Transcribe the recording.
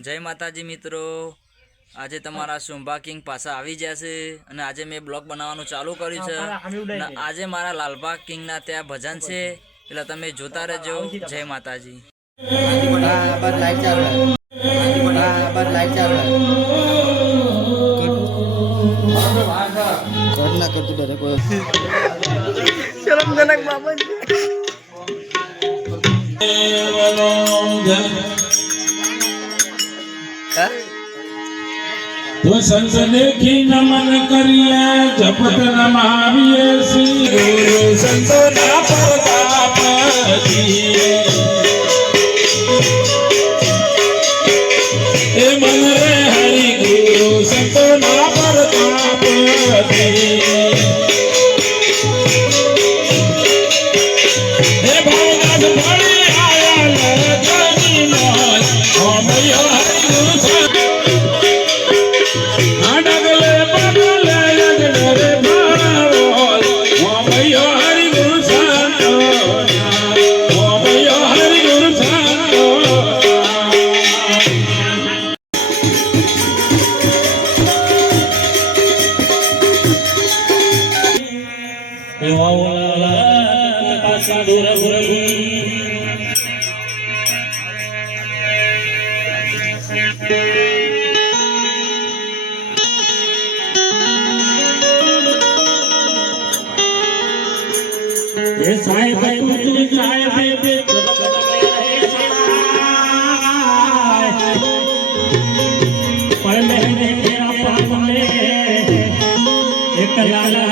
જય માતાજી મિત્રો, આજે તમારા શુંભા કિંગ પાછા આવી જશે અને આજે મેં બ્લોગ બનાવવાનું ચાલુ કર્યું છે અને આજે મારા લાલભા કિંગના ત્યાં ભજન છે એટલે તમે જોતા રહેજો। જય માતાજી। શરમજનક બાબત तो संत देखी नमन करिए जपत नमाविए श्री गुरु संतो ना प्रताप दिए ए मन रे हरि गुरु संतो ना प्रताप दिए हे भगवान बड़े आया लगनी मोल हम यो हरि गुरु संतो ये साईं भाई मुझे चाय दे पर मैंने तेरा पाप ले एक लाला